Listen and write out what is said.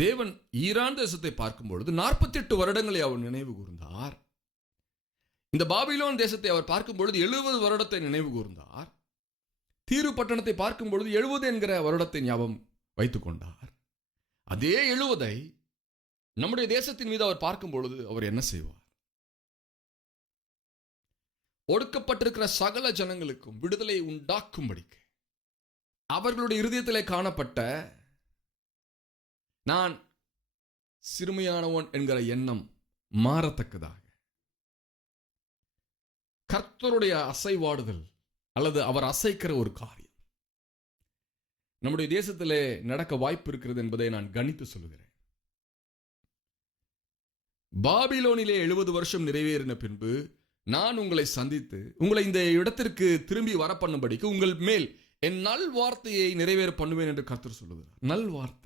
தேவன் ஈரான் தேசத்தை பார்க்கும் பொழுது 48 வருடங்களை அவர் நினைவு கூர்ந்தார். இந்த பாபிலோன் தேசத்தை அவர் பார்க்கும் பொழுது 70 வருடத்தை நினைவு கூர்ந்தார். தீரு பட்டணத்தை பார்க்கும் பொழுது 70 என்கிற வருடத்தை ஞாபகம் வைத்துக் கொண்டார். அதே 70 நம்முடைய தேசத்தின் மீது அவர் பார்க்கும் பொழுது அவர் என்ன செய்வார்? ஒடுக்கப்பட்டிருக்கிற சகல ஜனங்களுக்கும் விடுதலை உண்டாக்கும்படிக்கு அவர்களுடைய இருதயத்திலே காணப்பட்ட நான் சிறுமையானவன் என்கிற எண்ணம் மாறத்தக்கதாக கர்த்தருடைய அசைவாடுதல் அல்லது அவர் அசைக்கிற ஒரு காரியம் நம்முடைய தேசத்திலே நடக்க வாய்ப்பு இருக்கிறது என்பதை நான் கணித்து சொல்கிறேன். பாபிலோனிலே 70 வருஷம் நிறைவேறின பின்பு நான் உங்களை சந்தித்து உங்களை இந்த இடத்திற்கு திரும்பி வர பண்ணும்படிக்கு உங்கள் மேல் என் நல் வார்த்தையை நிறைவேற பண்ணுவேன் என்று கர்த்தர் சொல்லுகிறார். நல் வார்த்தை.